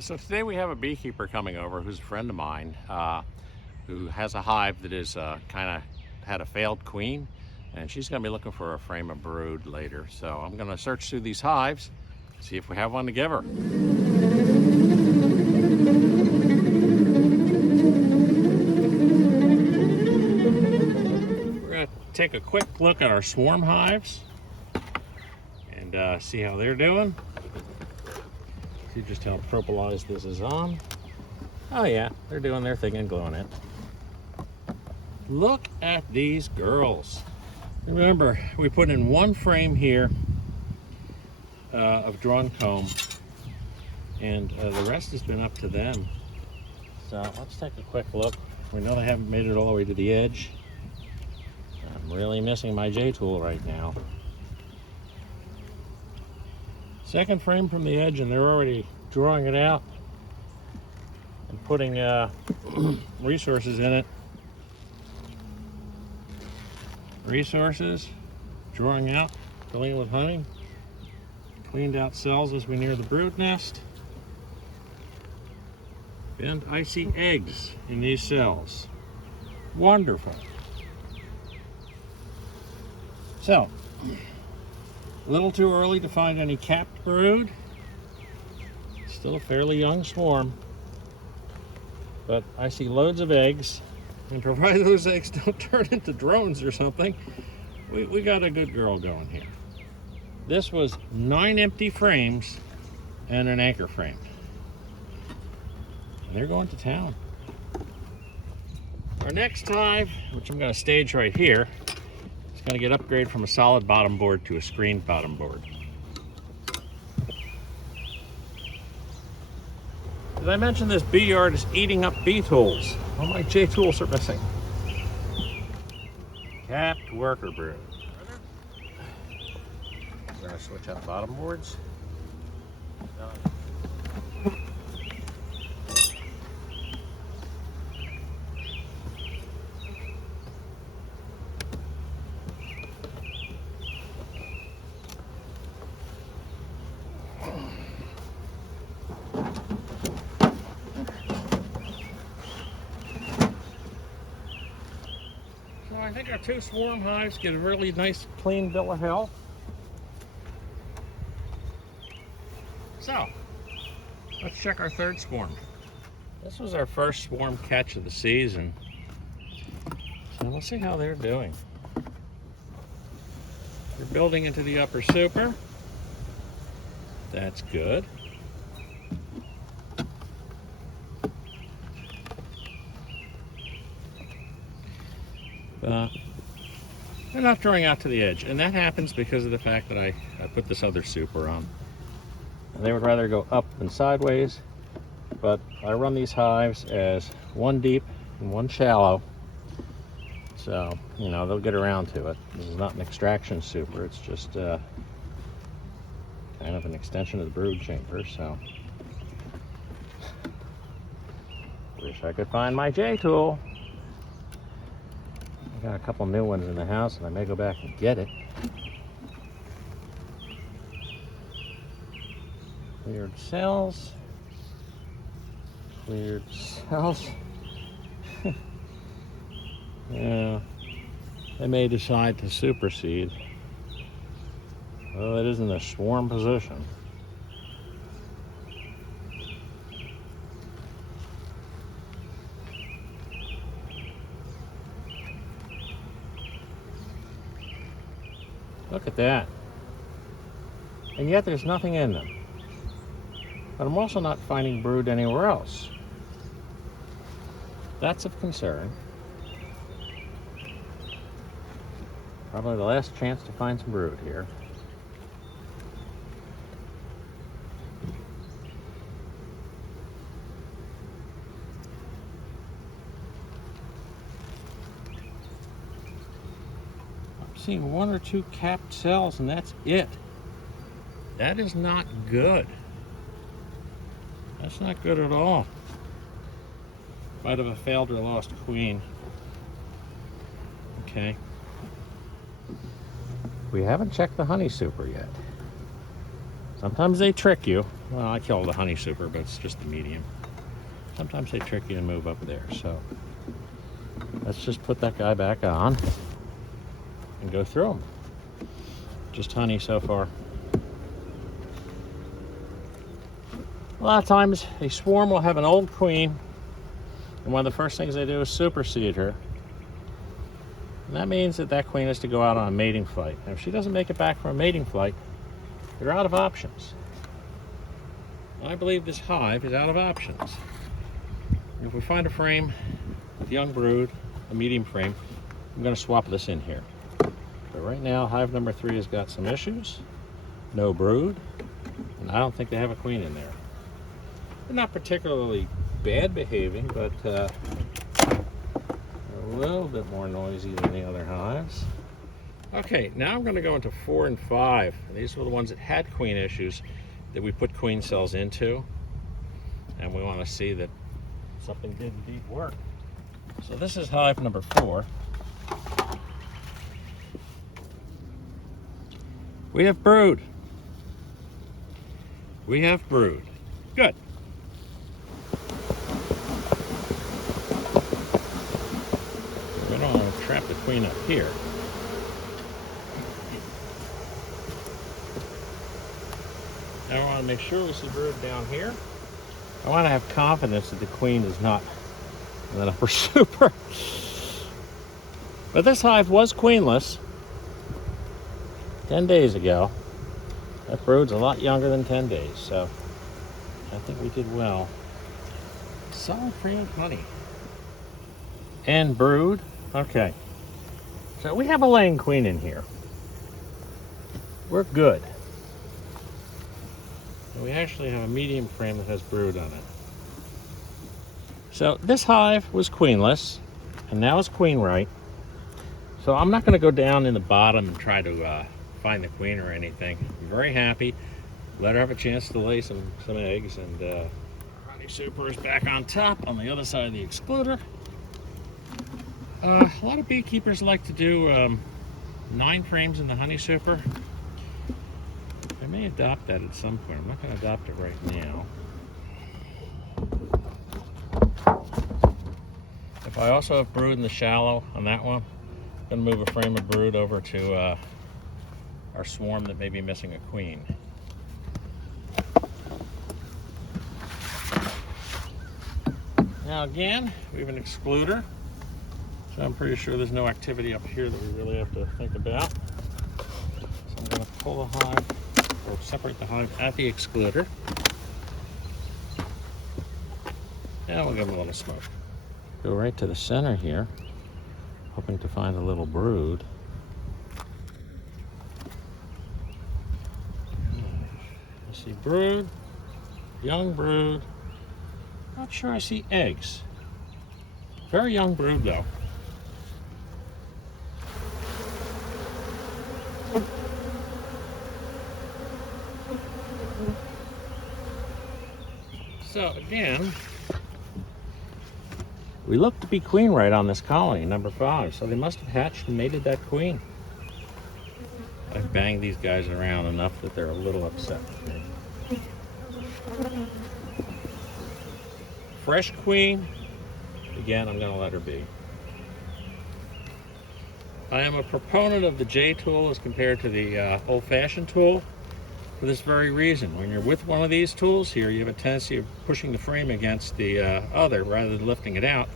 So today we have a beekeeper coming over who's a friend of mine who has a hive that is kind of had a failed queen, and she's going to be looking for a frame of brood later. So I'm going to search through these hives, see if we have one to give her. We're going to take a quick look at our swarm hives and see how they're doing. See just how propolized this is on. Oh yeah, they're doing their thing and gluing it. Look at these girls. Remember, we put in one frame here of drawn comb, and the rest has been up to them. So let's take a quick look. We know they haven't made it all the way to the edge. I'm really missing my J-tool right now. Second frame from the edge, and they're already drawing it out and putting resources in it. Resources, drawing out, filling with honey. Cleaned out cells as we near the brood nest. And I see eggs in these cells. Wonderful. So, a little too early to find any capped brood. Still a fairly young swarm. But I see loads of eggs. And provided those eggs don't turn into drones or something, we got a good girl going here. This was 9 empty frames and an anchor frame. And they're going to town. Our next hive, which I'm going to stage right here, is going to get upgraded from a solid bottom board to a screened bottom board. As I mentioned, this bee yard is eating up bee tools. All my J tools are missing. Capped worker brood. We're going to switch out bottom boards. I think our 2 swarm hives get a really nice clean bill of health. So, let's check our 3rd swarm. This was our first swarm catch of the season. So we'll see how they're doing. They're building into the upper super. That's good. They're not drawing out to the edge, and that happens because of the fact that I put this other super on. They would rather go up than sideways, but I run these hives as 1 deep and 1 shallow, so you know they'll get around to it. This is not an extraction super, it's just kind of an extension of the brood chamber. So wish I could find my J-tool. Got a couple new ones in the house, and I may go back and get it. Cleared cells. Cleared cells. Yeah, they may decide to supersede. Well, it is in a swarm position. Look at that. And yet there's nothing in them. But I'm also not finding brood anywhere else. That's of concern. Probably the last chance to find some brood here. Seeing 1 or 2 capped cells, and that's it. That is not good. That's not good at all. Might have a failed or lost queen. Okay. We haven't checked the honey super yet. Sometimes they trick you, Well, I call it a honey super, but it's just the medium. Sometimes they trick you and move up there, so let's just put that guy back on and go through them. Just honey so far. A lot of times a swarm will have an old queen, and one of the first things they do is supersede her. And that means that that queen has to go out on a mating flight. And if she doesn't make it back from a mating flight, they're out of options. I believe this hive is out of options. If we find a frame with young brood, a medium frame, I'm going to swap this in here. But right now, hive number 3 has got some issues. No brood, and I don't think they have a queen in there. They're not particularly bad behaving, but they're a little bit more noisy than the other hives. Okay, now I'm going to go into 4 and 5. And these were the ones that had queen issues that we put queen cells into. And we want to see that something did indeed work. So this is hive number 4. We have brood. We have brood. Good. We don't want to trap the queen up here. Now I want to make sure we see brood down here. I want to have confidence that the queen is not an upper super. But this hive was queenless 10 days ago. That brood's a lot younger than 10 days, so I think we did well. Solid frame of honey. And brood. Okay. So we have a laying queen in here. We're good. We actually have a medium frame that has brood on it. So this hive was queenless, and now it's queen right. So I'm not going to go down in the bottom and try to find the queen or anything. I'm very happy. Let her have a chance to lay some eggs, and honey super is back on top on the other side of the excluder. A lot of beekeepers like to do 9 frames in the honey super. I may adopt that at some point. I'm not going to adopt it right now. If I also have brood in the shallow on that one, I'm going to move a frame of brood over to our swarm that may be missing a queen. Now again, we have an excluder, so I'm pretty sure there's no activity up here that we really have to think about. So I'm going to pull the hive, or separate the hive at the excluder. And we'll give them a little smoke. Go right to the center here, hoping to find a little brood. I see brood, young brood. Not sure I see eggs. Very young brood though. So again, we look to be queen right on this colony, number 5. So they must have hatched and mated that queen. I've banged these guys around enough that they're a little upset with me. Fresh queen, again, I'm going to let her be. I am a proponent of the J tool as compared to the old-fashioned tool for this very reason. When you're with one of these tools here, you have a tendency of pushing the frame against the other rather than lifting it out,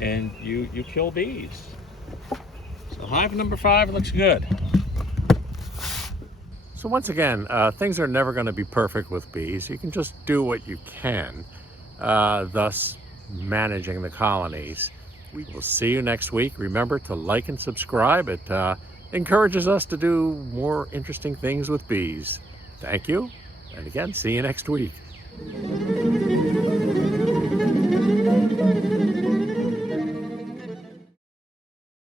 and you kill bees. So hive number 5 looks good. So once again, things are never going to be perfect with bees. You can just do what you can, thus managing the colonies. We will see you next week. Remember to like and subscribe. It encourages us to do more interesting things with bees. Thank you, and again, see you next week.